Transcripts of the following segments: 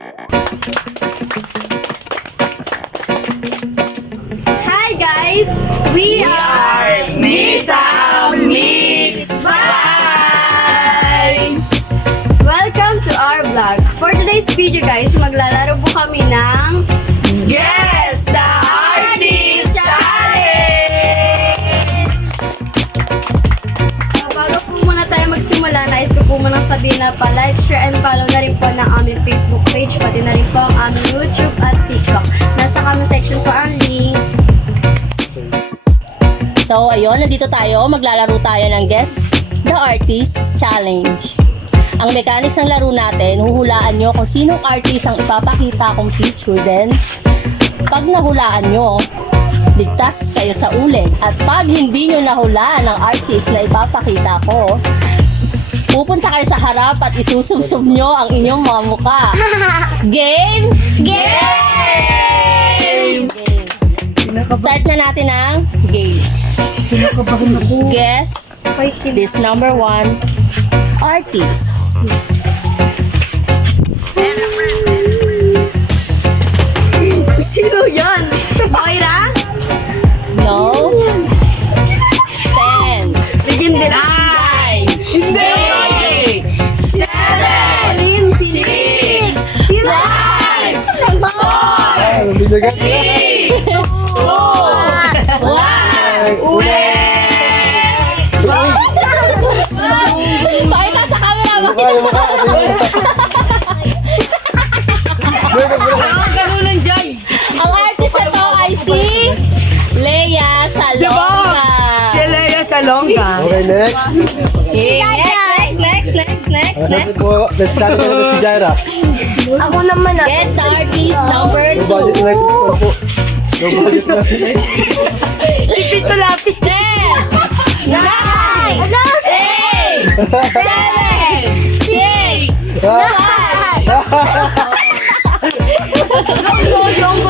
Hi guys! We are Misa Mix Vibes! Welcome to our vlog. For today's video guys, maglalaro po kami ng Guess the Artist Challenge! So, bago po muna tayo magsimula, nais ko po muna sabihin na pa-like, share, and follow na rin po ng aming Facebook page, pati na rin po ang aming YouTube at TikTok. Nasa comment section po ang link. So, ayun, nandito tayo. Maglalaro tayo ng Guess the Artist Challenge. Ang mechanics ng laro natin, huhulaan nyo kung sinong artist ang ipapakita kong picture. Then, pag nahulaan nyo, ligtas kayo sa uling. At pag hindi nyo nahulaan ang artist na ipapakita ko, pupunta kayo sa harap at isusubsob nyo ang inyong mga muka. Game? Game! Start na natin ang game. Guess this number one artist. Sino yan? Moira? No. 10. Begin din. 9. Hindi! 7. Lindsay! 6. Sino? 5. 4. 3. 2. 1. Pakita sa camera. Ang artist na to ay si Lea Salonga. Si Lea Salonga. Okay, next. Okay, next. Next po, let's start na si Jaira. Ako naman ah. Guess the artist number No budget 2. next po. No budget na. Ipito lapit. 10, 9, 8, 7, 6, 5.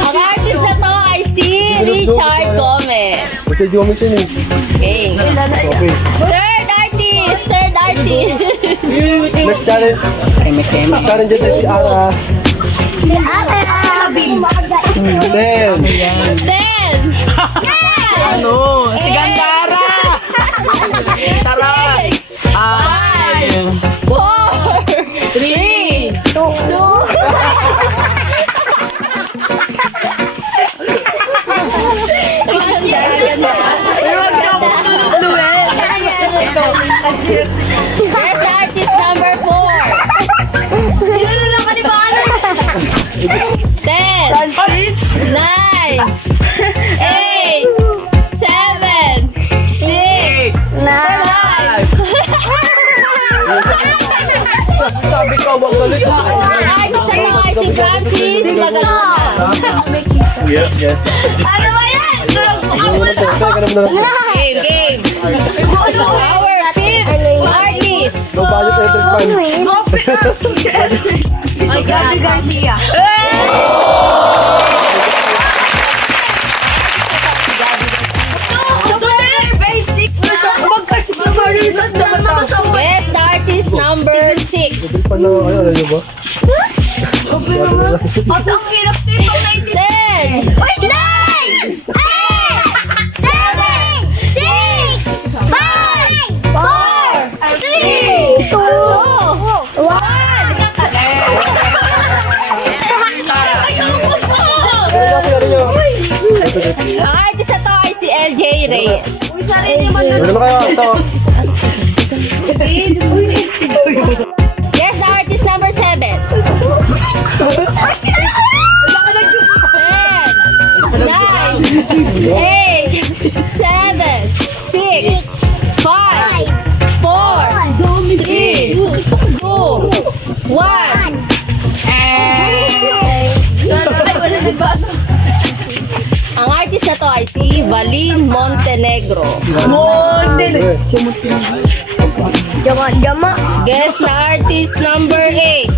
Ang artist na to ay si Richard Gomez. Ito yung moment yun eh. Okay. Okay. Third artist. Next challenge. Challenge natin si Ara. 10. 10. Ano? Si Gandara! Tara! 6, 5, 4, 3, 2. There's the artist number 4. 10, 9, 8, 7, 6, 5. Sabi ko, wag balik. Ang artist na to ay si Francis Magalona. Yes. Ano ba yan? Game. Our fifth artist. No budget electric fan. Ay, Gabby Garcia. Guess the artist number 6. Pa na, ano nyo ba? 10, Ano nyo? Ang artist na to ay si LJ Reyes. Ano kayo? Ito. Guess the artist number 7. 10, 9, 8, 7, 6, 5, 4, 3, 2, 1. Ang artist na to ay si Valin Montenegro. Jama. Guess the artist number 8.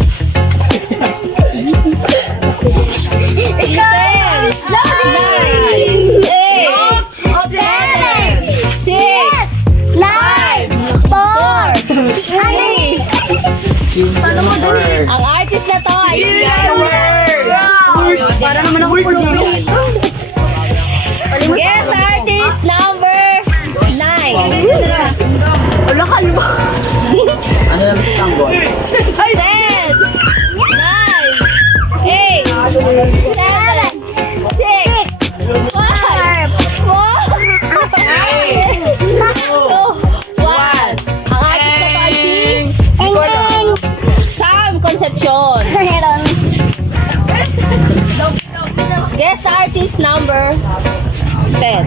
10, 9, 8, 7, 6, 5, 4, 3. Ang artist na to ay si Para naman ako pulong dito. Guest artist number 9. Wala ka ba? Ano naman si Tanggol? 10, 9, 8, 7, 6, 5, 4, 1. Ang artist na to ay si Sam Concepcion. Guest artist number 10.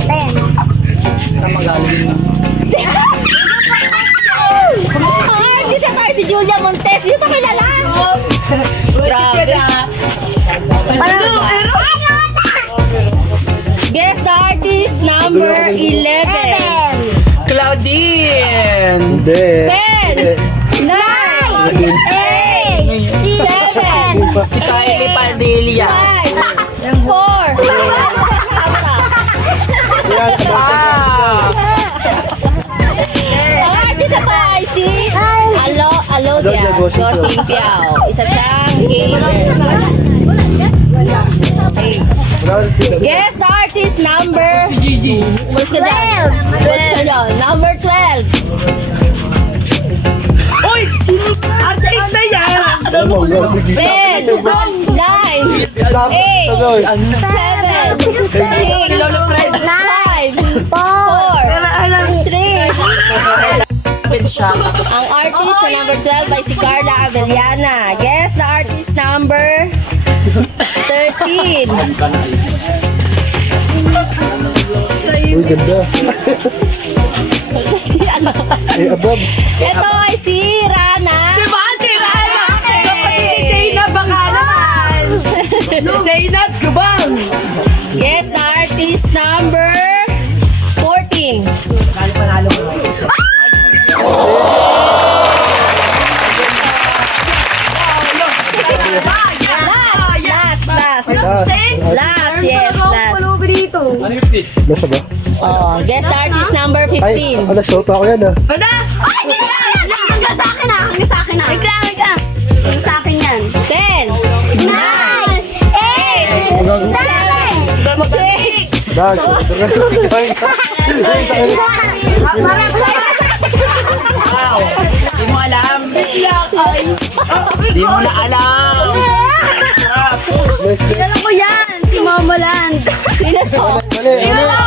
Ang artist na tayo si Julia Montes. Yun ito kilala. Grabe. Guest artist number 11. Claudine. Hindi. 10, 9, 8, 7, Si Kylie Padilla. 5, 4. Ah! Ang artist na tayo ay si Alodia Gosing Piao. Isa siyang gamer. Guest artist number 12. Number 12. Uy! Artist na yan! 10, 9, 8, 7, 6, 5, 4, 3. Kapit siya. Ang artist na number 12 ay si Carla Avellana. Guess the artist number 13. Uy, ganda. Eh, above. Ito ay si Rana. Diba? Si Rana! Kapatid ni Zainab, baka naman! Zainab, gubang! Guess the artist number 14. Last, yes, last. Nasa ba? Oh, guest artist number Ay, 15. alas, short ako yan ah. Wala! Ay, hindi na! Hanggang sa akin na! Hanggang sa akin na! Wait ka! Hanggang sa akin yan. 10, 9, 8, 7, 6, Dag, Di mo alam. Di mo na alam. Kilala ko yan! Si Momoland! Sino to? Mali, ano?